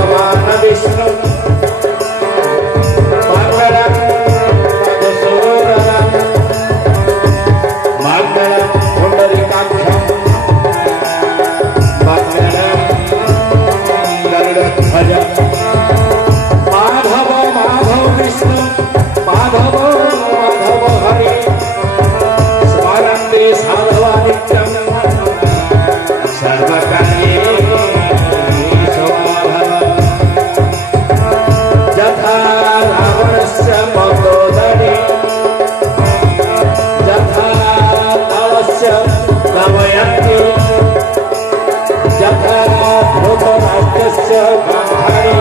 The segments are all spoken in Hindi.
भगवान विष्णु मंगलम मधुसूदनम मंगलम पुंडरीकाक्षम मंगलम गरुड़ध्वज माधव माधव विष्णु माधव माधव हरि स्वानंदे साधवा नित्यम सर्वकार्येषु माधव यथा रावणस्य मन्दोदरे यथा तावस्य नमयन्ति यथा धृतराष्ट्रस्य गान्धारी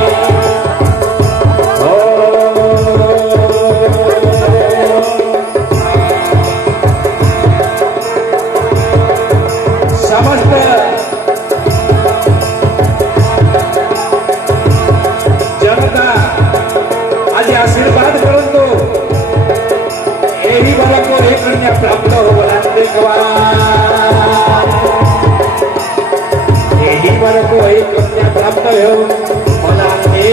समस्त जनता आज आशीर्वाद करंतु यही बालक को एक कन्या प्राप्त हो बोलाते यही बालक को एक कन्या प्राप्त हो बोलाते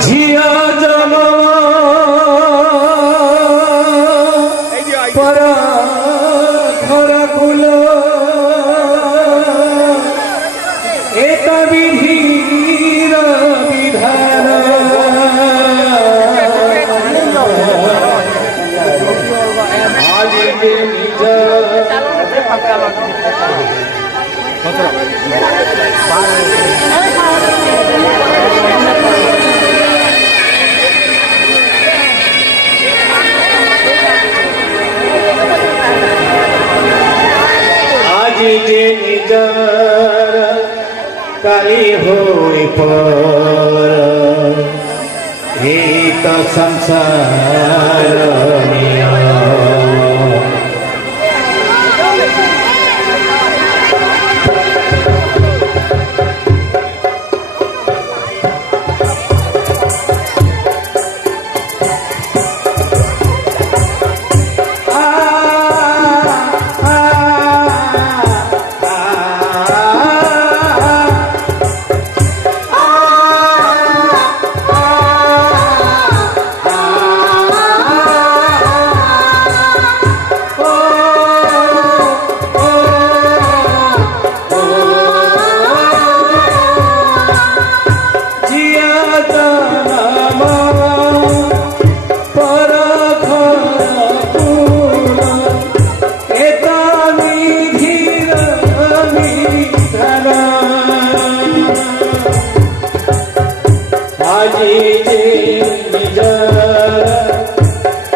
झिया जनो पर घर कुल एक विधिर विधान आज निज जे निजर काली होई पर एक संसार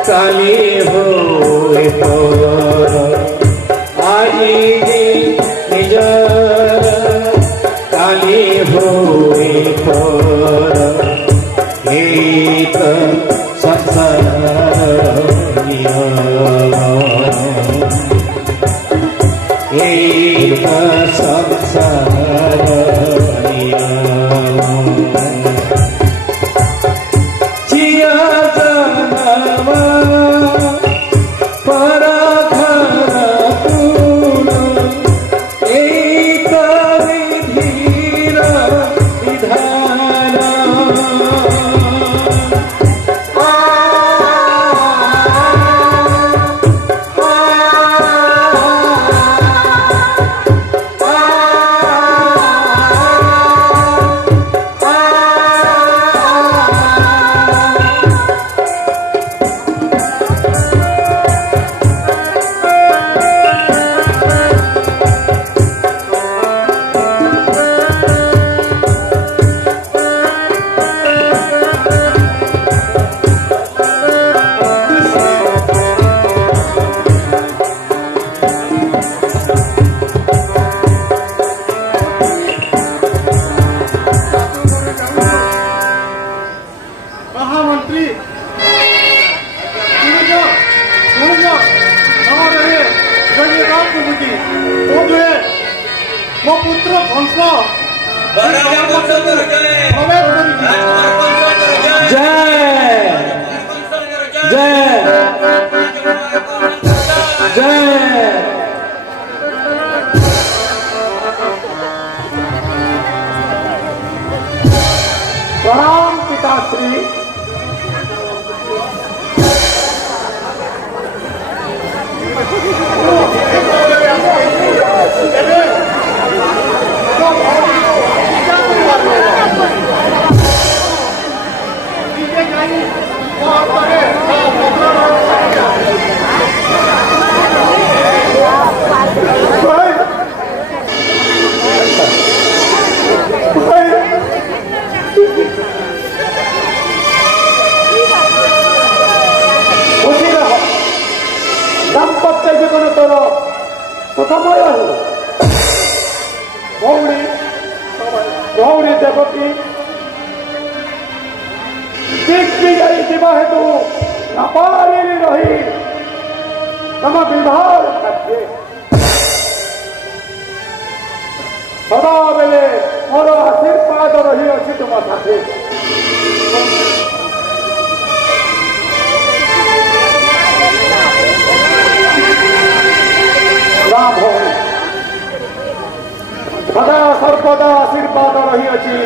काली होई पर आई निज काली होई पर एक संसार एक संसार मंत्री मो पुत्र कंस जय जय जय प्रणाम पिताश्री। दाम्पत्य जीवन तोर सुखमय हो। भौणी भौणी देवकी दिग्गी जाई जीवा हेतु नपारी रही तम विवाह कार्य सदा बेले मोर आशीर्वाद रही अच्छी तुम साथी। भौणी सदा सर्वदा आशीर्वाद रही अच्छी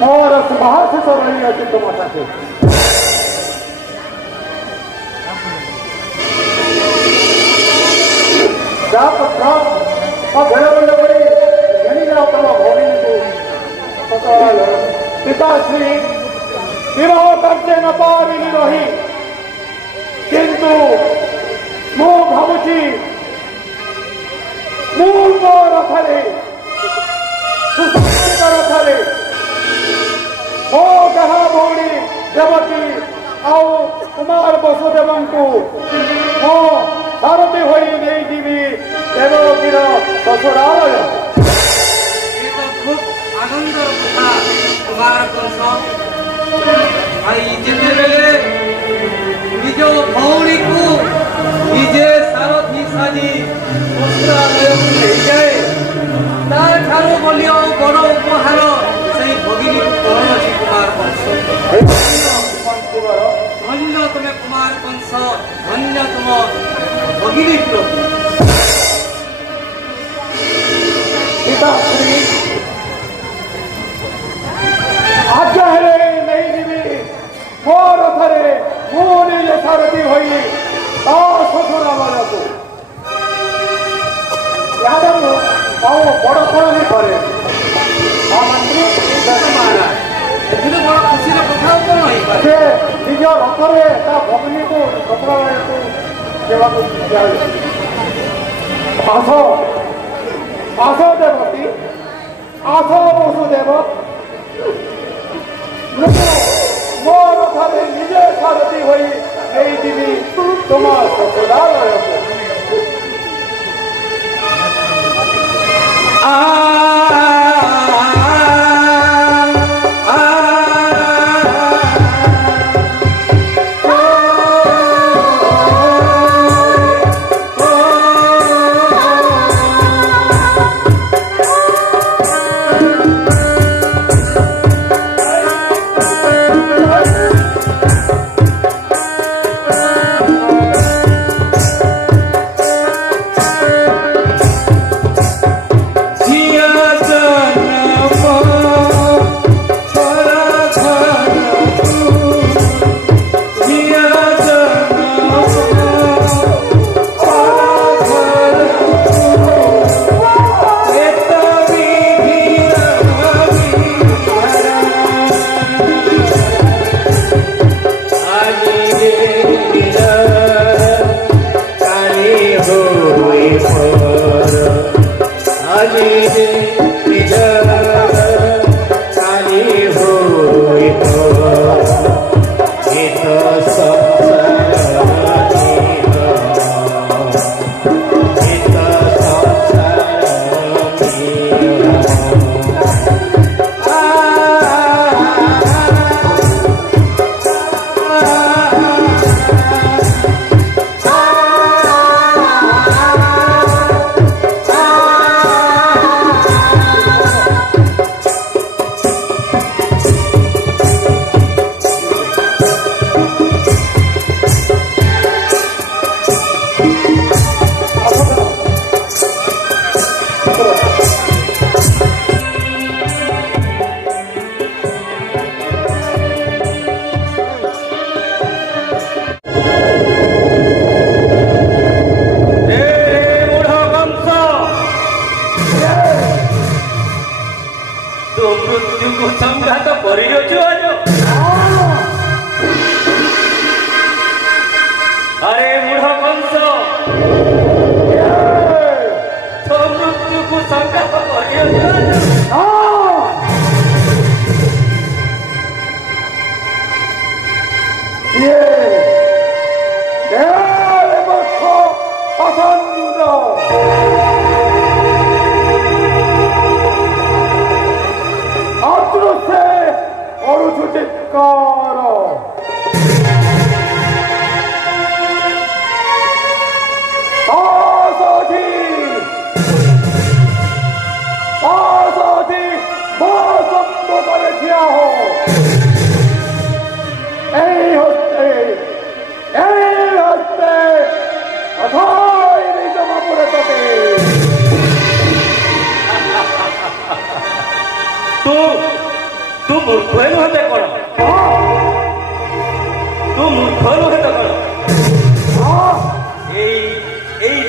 मोर शुभाशिष रही अच्छी तुम साथी। पिताश्री विवाह करते न पारि रही किंतु मो भावुची मो रथरे सुसंस्कृत रथरे मो गहा भौणी देवकी आउ कुमार वसुदेव को मो सारथी हो नहीं जीवी देवकीर ससुरालय। खूब आनंद कथा कुमार कंस भाई जिते बेले निज भौणी को निजे सारथी साजी ससुरालय को ले जाए तार ठारो बलिया बड़ उपहार से भगिनी कौन अच्छी कुमार कंस। धन्य तुम्हें कुमार कंस धन्य तुम भगिनी पिताश्री आज्ञा हेले नहीं जीवी मो रथरे मु निजे सारथी होई ससुरालय को यादव आओ बड़ कौन भी करे मंत्री महाराज एथिरे बड़ खुशी कथा कौन है से निज रथरे भगिनी को ससुरालय को सेवा को आस आस देवती आस वसुदेव मो रथरे निजे सारथी होई नहीं जीवी तुम ससुरालय को।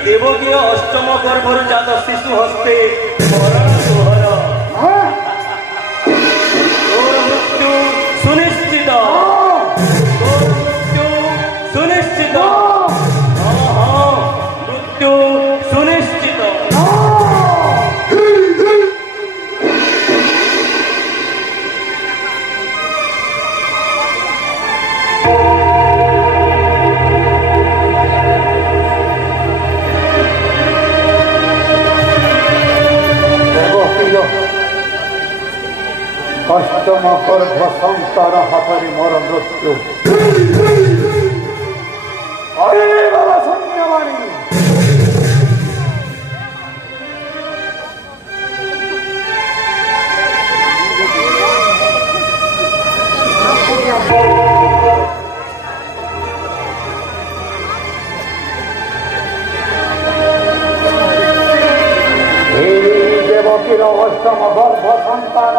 देवकीय अष्टम गर्भर जात शिशु हस्ते मृत्यु सुनिश्चित सुनिश्चित मृत्यु सुनिश्चित अष्टम गर्भ संसार हाथरी मोर मृत्यु सैन्यवाणी देवकीर अष्टम गर्भ संतान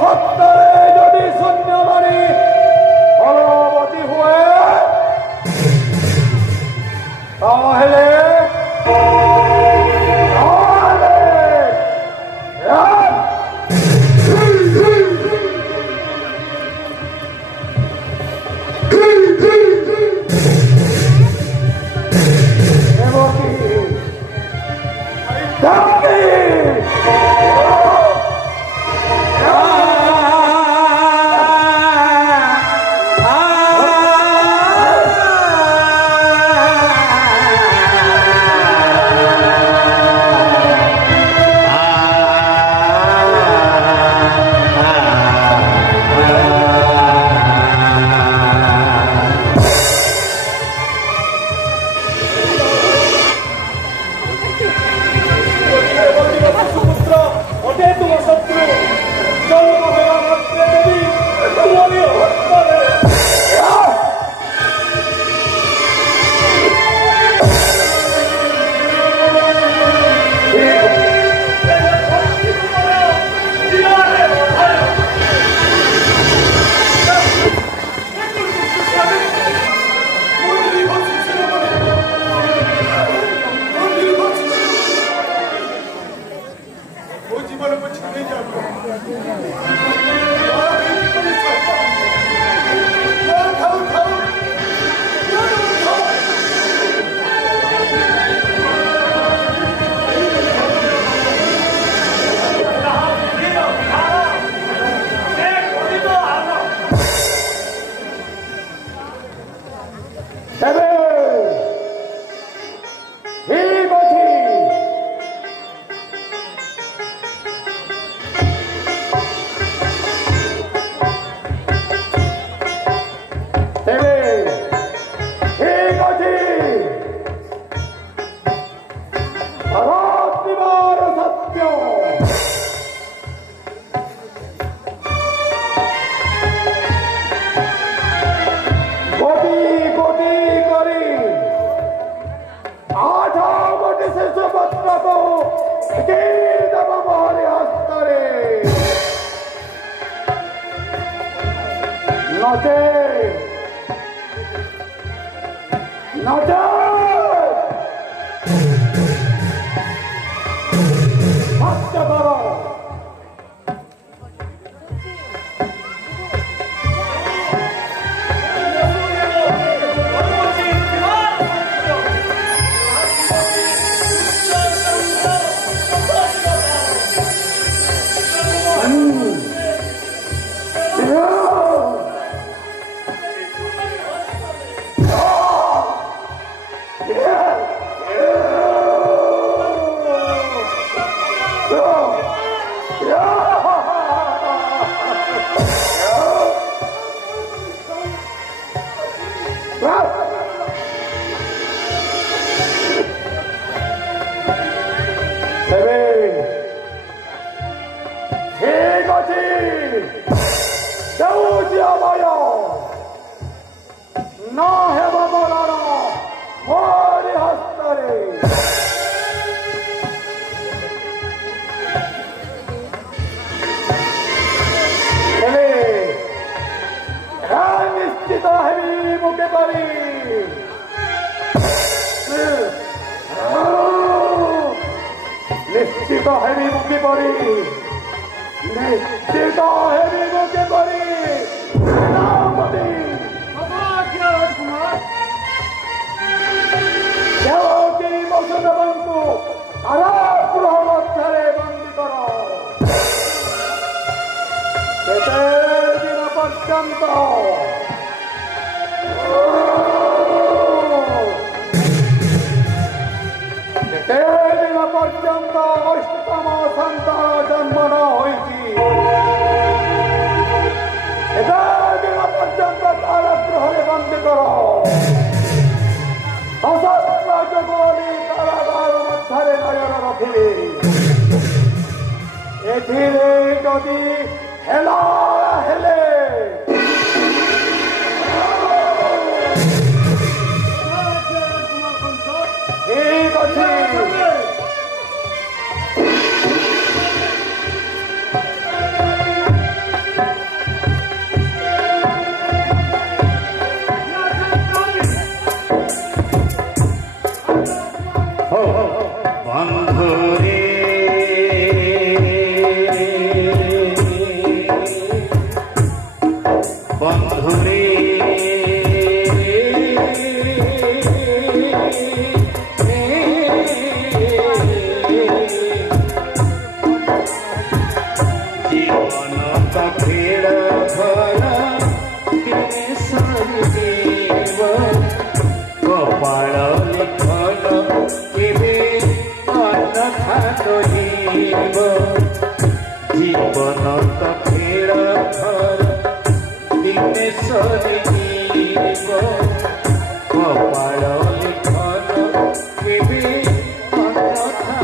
सत्तरे यदि शून्यवाणी फलवती हुए निश्चित हेवी मुखी पड़ी निश्चित हेवी मुखी पड़ी सेनापति देवकी वसुदेवଙ୍କୁ କାରାଗୃହ ମଧ୍ୟରେ ବନ୍ଦୀ କର କେତେ ଦିନ ପର୍ଯ୍ୟନ୍ତ କେତେଦିନ ପର୍ଯ୍ୟନ୍ତ ଅଷ୍ଟମ ସନ୍ତାନ ଜନ୍ମ ନ ହୋଇଛି କେତେଦିନ ପର୍ଯ୍ୟନ୍ତ କାରାଗୃହରେ ବନ୍ଦୀ କର ସଶସ୍ତ୍ର ଯୋଗୀ କାରାଗାର ମଧ୍ୟରେ ନଜର ରଖିବେ ଏଥିରେ ଯଦି ହେଲା ହେଲେ ଠିକ ଅଛି ବନ୍ଧୁରେ ବନ୍ଧୁରେ ଜୀବନ ପକ୍ଷୀର ଘର ଦିନେ ସରିଯିବ କପାଳ ଲିଖନ କେବେ ଅନ୍ୟଥା ରହିବ ଜୀବନ ପକ୍ଷୀର ଘର ଦିନେ ସରିଯିବ କପାଳ ଲିଖନ କେବେ ଅନ୍ୟଥା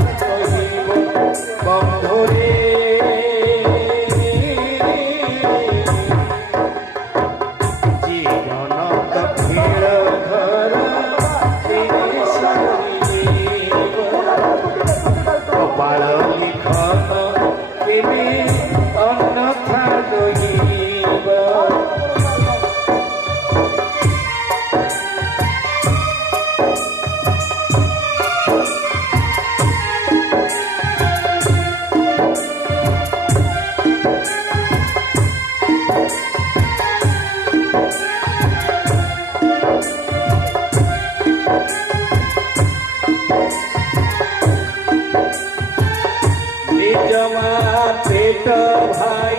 ରହିବ ବନ୍ଧୁରେ ଜୀବନ ପକ୍ଷୀର ଘର ଦିନେ ସରିଯିବ କପାଳ ଲିଖନ କେବେ ଅନ୍ୟଥା ରହିବ ନିଜ ମା ପେଟ ଭାଇ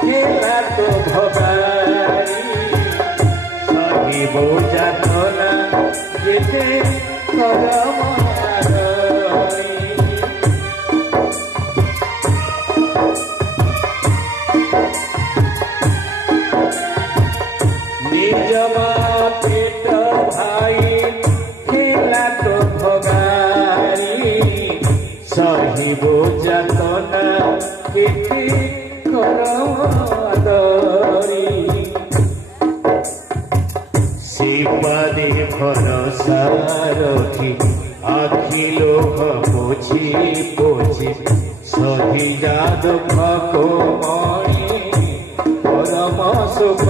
ହେଲା ତ ଭଗାରୀ ସହିବ ଯାତନା ଯେତେ କରମ ନିଜ ମା ପେଟ ଭାଇ ହେଲା ତ ଭଗାରୀ ସହିବ ଯାତନା କେତେ କରମାଦରୀ ଶିବାଦେ ଭରସା ରଖି ଆଖି ଲୋହ ପୋଛି ପୋଛି ସହି ଯାଦ ମଣି ପରମ ସୁଖ